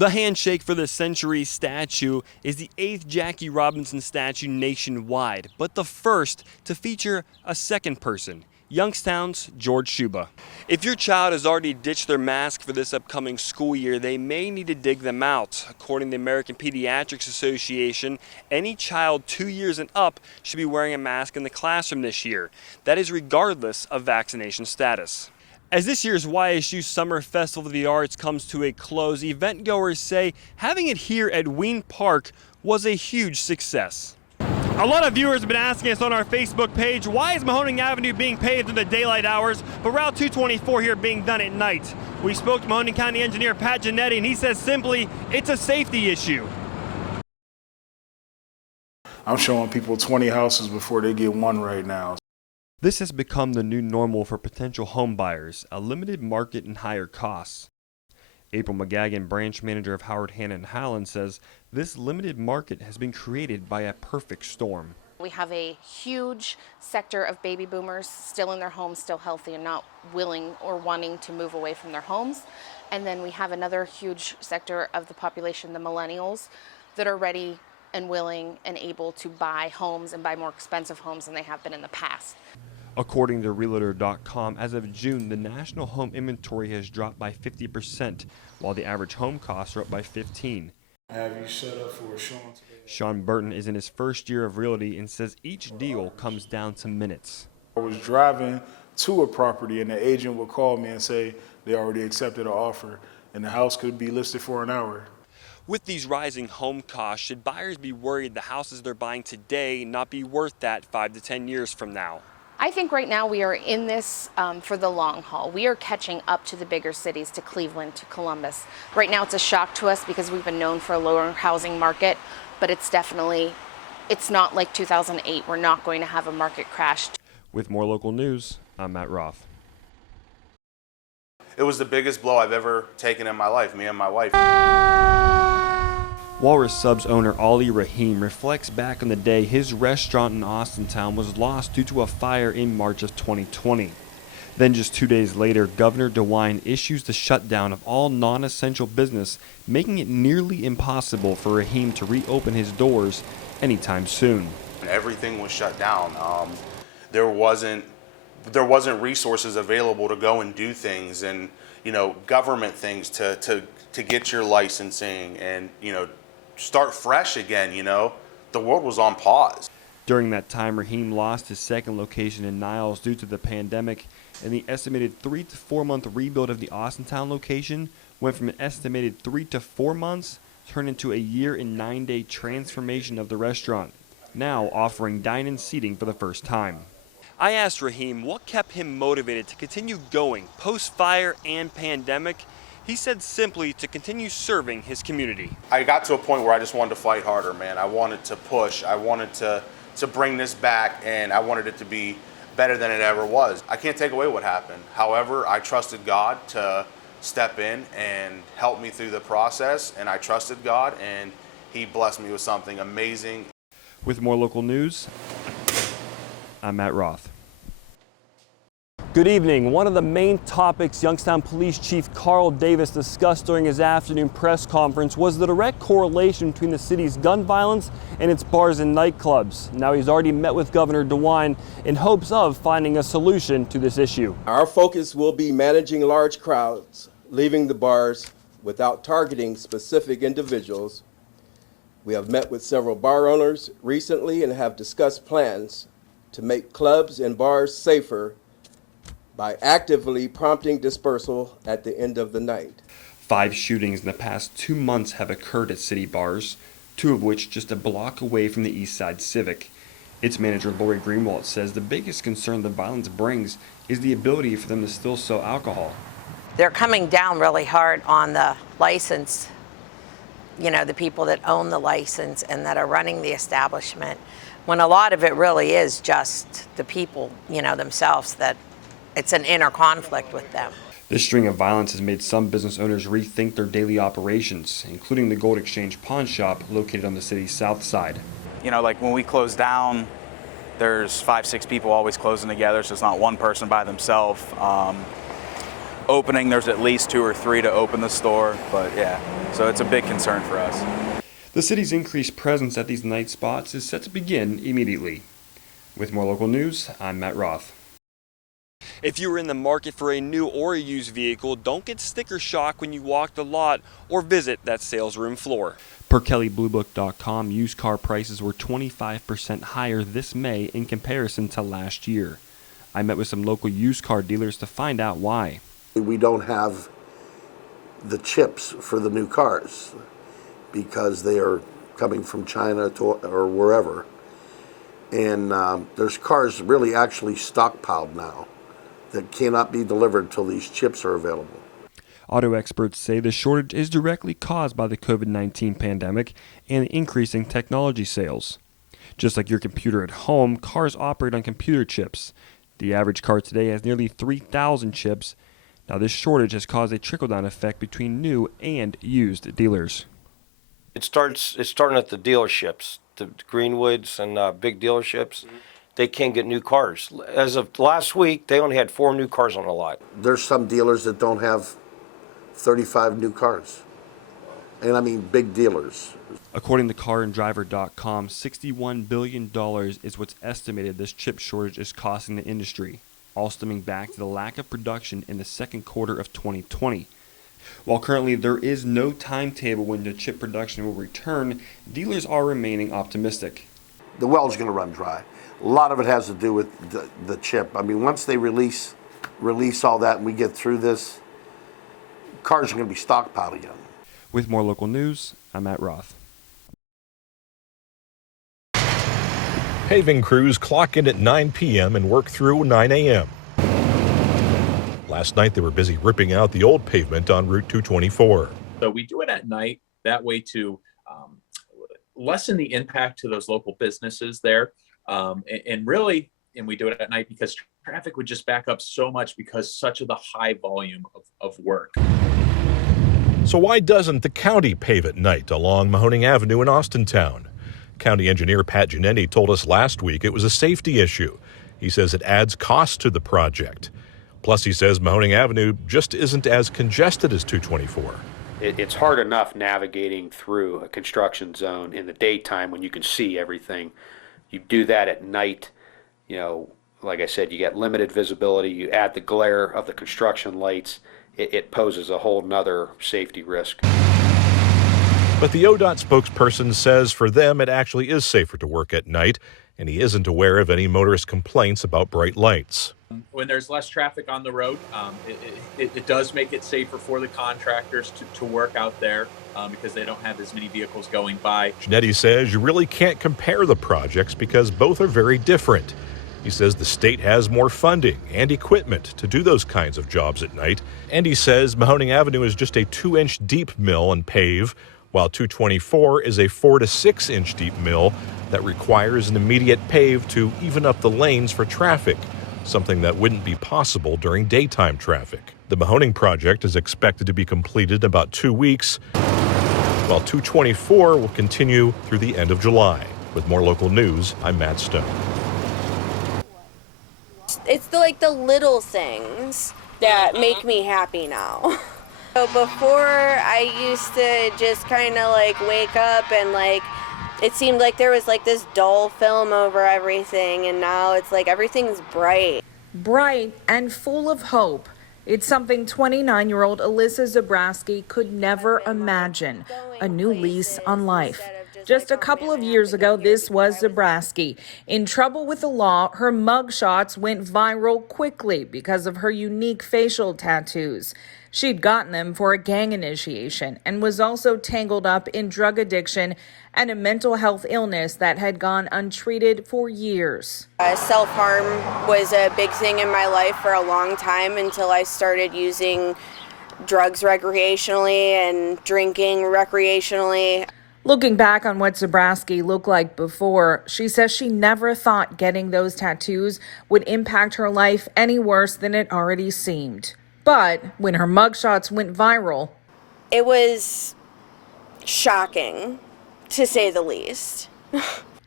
The handshake for the century statue is the 8th Jackie Robinson statue nationwide, but the first to feature a second person, Youngstown's George Shuba. If your child has already ditched their mask for this upcoming school year, they may need to dig them out. According to the American Pediatrics Association, any child 2 years and up should be wearing a mask in the classroom this year. That is regardless of vaccination status. As this year's YSU Summer Festival of the Arts comes to a close, event goers say having it here at Ween Park was a huge success. A lot of viewers have been asking us on our Facebook page, why is Mahoning Avenue being paved in the daylight hours, but Route 224 here being done at night? We spoke to Mahoning County Engineer Pat Giannetti, and he says simply, it's a safety issue. I'm showing people 20 houses before they get one right now. This has become the new normal for potential home buyers, a limited market and higher costs. April McGagan, branch manager of Howard Hanna & Howland, says this limited market has been created by a perfect storm. We have a huge sector of baby boomers still in their homes, still healthy and not willing or wanting to move away from their homes. And then we have another huge sector of the population, the millennials, that are ready and willing and able to buy homes and buy more expensive homes than they have been in the past. According to Realtor.com, as of June, the national home inventory has dropped by 50%, while the average home costs are up by 15%. Have you set up for a showing today? Sean Burton is in his first year of realty and says each deal comes down to minutes. I was driving to a property and the agent would call me and say they already accepted an offer and the house could be listed for an hour. With these rising home costs, should buyers be worried the houses they're buying today not be worth that 5 to 10 years from now? I think right now we are in this for the long haul. We are catching up to the bigger cities, to Cleveland, to Columbus. Right now it's a shock to us because we've been known for a lower housing market, but it's not like 2008. We're not going to have a market crash. With more local news, I'm Matt Roth. It was the biggest blow I've ever taken in my life, me and my wife. Walrus Subs owner Ali Rahim reflects back on the day his restaurant in Austintown was lost due to a fire in March of 2020. Then just 2 days later, Governor DeWine issues the shutdown of all non-essential business, making it nearly impossible for Rahim to reopen his doors anytime soon. Everything was shut down. There wasn't resources available to go and do things and, government things to get your licensing and, start fresh again, The world was on pause. During that time, Rahim lost his second location in Niles due to the pandemic, and the estimated 3 to 4 month rebuild of the Austintown location went from an estimated 3 to 4 months turned into a 1 and 9 day transformation of the restaurant, now offering dine-in seating for the first time. I asked Rahim what kept him motivated to continue going post-fire and pandemic. He said simply to continue serving his community. I got to a point where I just wanted to fight harder, man. I wanted to push. I wanted to bring this back, and I wanted it to be better than it ever was. I can't take away what happened. However, I trusted God to step in and help me through the process, and I trusted God, and He blessed me with something amazing. With more local news, I'm Matt Roth. Good evening. One of the main topics Youngstown Police Chief Carl Davis discussed during his afternoon press conference was the direct correlation between the city's gun violence and its bars and nightclubs. Now he's already met with Governor DeWine in hopes of finding a solution to this issue. Our focus will be managing large crowds, leaving the bars without targeting specific individuals. We have met with several bar owners recently and have discussed plans to make clubs and bars safer by actively prompting dispersal at the end of the night. 5 shootings in the past 2 months have occurred at city bars, 2 of which just a block away from the East Side Civic. Its manager, Lori Greenwald, says the biggest concern the violence brings is the ability for them to still sell alcohol. They're coming down really hard on the license, the people that own the license and that are running the establishment, when a lot of it really is just the people, themselves, that it's an inner conflict with them. This string of violence has made some business owners rethink their daily operations, including the Gold Exchange Pawn Shop located on the city's south side. Like when we close down, there's 5, 6 people always closing together, so it's not one person by themselves. opening, there's at least 2 or 3 to open the store. But yeah, so it's a big concern for us. The city's increased presence at these night spots is set to begin immediately. With more local news, I'm Matt Roth. If you are in the market for a new or a used vehicle, don't get sticker shock when you walk the lot or visit that sales room floor. Per KellyBlueBook.com, used car prices were 25% higher this May in comparison to last year. I met with some local used car dealers to find out why. We don't have the chips for the new cars because they are coming from China or wherever. And there's cars really actually stockpiled now that cannot be delivered until these chips are available. Auto experts say the shortage is directly caused by the COVID-19 pandemic and increasing technology sales. Just like your computer at home, cars operate on computer chips. The average car today has nearly 3,000 chips. Now, this shortage has caused a trickle-down effect between new and used dealers. It's starting at the dealerships, the Greenwoods and big dealerships. They can't get new cars. As of last week, they only had 4 new cars on the lot. There's some dealers that don't have 35 new cars. And I mean big dealers. According to CarAndDriver.com, $61 billion is what's estimated this chip shortage is costing the industry, all stemming back to the lack of production in the second quarter of 2020. While currently there is no timetable when the chip production will return, dealers are remaining optimistic. The well's going to run dry. A lot of it has to do with the chip. I mean, once they release all that and we get through this, cars are going to be stockpiled again. With more local news, I'm Matt Roth. Paving crews clock in at 9 p.m. and work through 9 a.m. Last night they were busy ripping out the old pavement on Route 224. So we do it at night that way to lessen the impact to those local businesses there. And we do it at night because traffic would just back up so much because such of the high volume of work. So why doesn't the county pave at night along Mahoning Avenue in Austintown? County engineer Pat Giannetti told us last week it was a safety issue. He says it adds cost to the project. Plus, he says Mahoning Avenue just isn't as congested as 224. It's hard enough navigating through a construction zone in the daytime when you can see everything. You do that at night, like I said, you get limited visibility. You add the glare of the construction lights. It poses a whole nother safety risk. But the ODOT spokesperson says for them it actually is safer to work at night, and he isn't aware of any motorist complaints about bright lights. When there's less traffic on the road, it does make it safer for the contractors to work out there because they don't have as many vehicles going by. Giannetti says you really can't compare the projects because both are very different. He says the state has more funding and equipment to do those kinds of jobs at night. And he says Mahoning Avenue is just a 2-inch deep mill and pave, while 224 is a 4 to 6 inch deep mill that requires an immediate pave to even up the lanes for traffic, something that wouldn't be possible during daytime traffic. The Mahoning project is expected to be completed in about 2 weeks, while 224 will continue through the end of July. With more local news, I'm Matt Stone. It's the little things that make me happy now. So before I used to just kind of wake up and it seemed like there was this dull film over everything, and now it's everything's bright. Bright and full of hope. It's something 29-year-old Alyssa Zabrowski could never imagine, a new lease on life. Just a couple of years ago, this was Zabrowski. In trouble with the law, her mugshots went viral quickly because of her unique facial tattoos. She'd gotten them for a gang initiation and was also tangled up in drug addiction and a mental health illness that had gone untreated for years. Self-harm was a big thing in my life for a long time until I started using drugs recreationally and drinking recreationally. Looking back on what Zabrowski looked like before, she says she never thought getting those tattoos would impact her life any worse than it already seemed. But when her mugshots went viral, it was shocking, to say the least.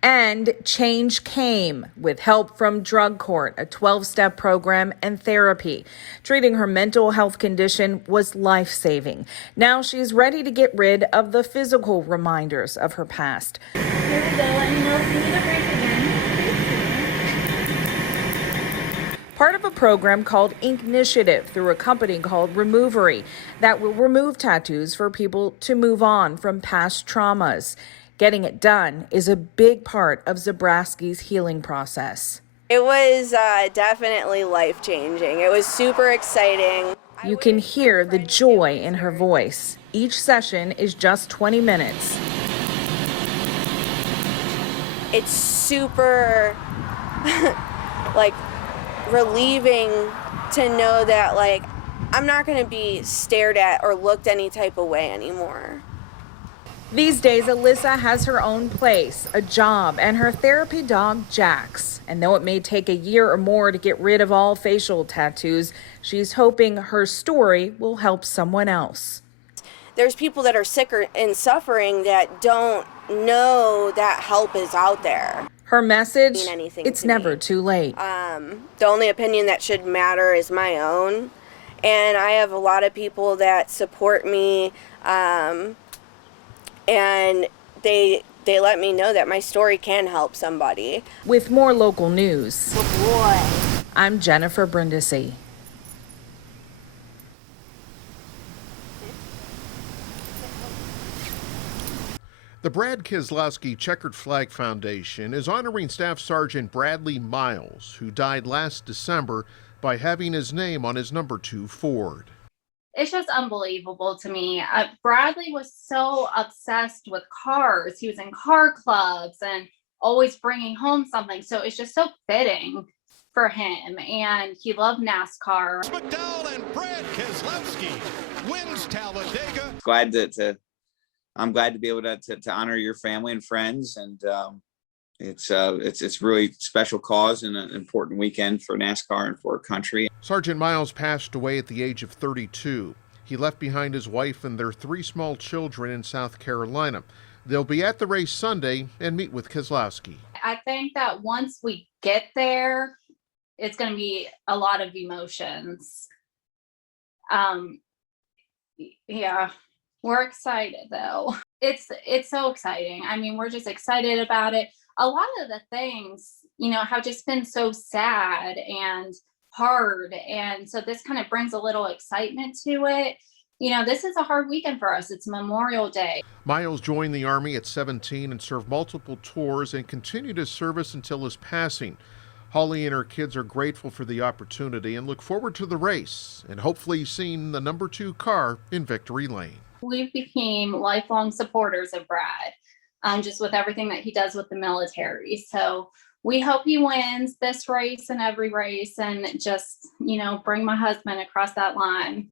And change came with help from drug court, a 12-step program, and therapy. Treating her mental health condition was life-saving. Now she's ready to get rid of the physical reminders of her past. Here we go. Let me know if you need a break again. Part of a program called Initiative through a company called Removery that will remove tattoos for people to move on from past traumas. Getting it done is a big part of Zabrowski's healing process. It was definitely life-changing. It was super exciting. You can hear the joy in her voice. Each session is just 20 minutes. It's super like relieving to know that like I'm not going to be stared at or looked any type of way anymore. These days, Alyssa has her own place, a job, and her therapy dog, Jax. And though it may take a year or more to get rid of all facial tattoos, she's hoping her story will help someone else. There's people that are sicker and suffering that don't know that help is out there. Her message, it's never too late. The only opinion that should matter is my own. And I have a lot of people that support me, and they let me know that my story can help somebody. With more local news, Oh boy. I'm Jennifer Brindisi. The Brad Keselowski Checkered Flag Foundation is honoring Staff Sergeant Bradley Miles, who died last December, by having his name on his number 2 Ford. It's just unbelievable to me. Bradley was so obsessed with cars. He was in car clubs and always bringing home something. So it's just so fitting for him. And he loved NASCAR. McDowell and Brad Keselowski wins Talladega. I'm glad to be able to honor your family and friends. And it's really special cause and an important weekend for NASCAR and for our country. Sergeant Miles passed away at the age of 32. He left behind his wife and their 3 small children in South Carolina. They'll be at the race Sunday and meet with Keselowski. I think that once we get there, it's going to be a lot of emotions. Yeah, we're excited though. It's so exciting. I mean, we're just excited about it. A lot of the things, have just been so sad and hard. And so this kind of brings a little excitement to it. This is a hard weekend for us. It's Memorial Day. Miles joined the Army at 17 and served multiple tours and continued his service until his passing. Holly and her kids are grateful for the opportunity and look forward to the race and hopefully seeing the number 2 car in victory lane. We became lifelong supporters of Brad, just with everything that he does with the military. So we hope he wins this race and every race and just, bring my husband across that line.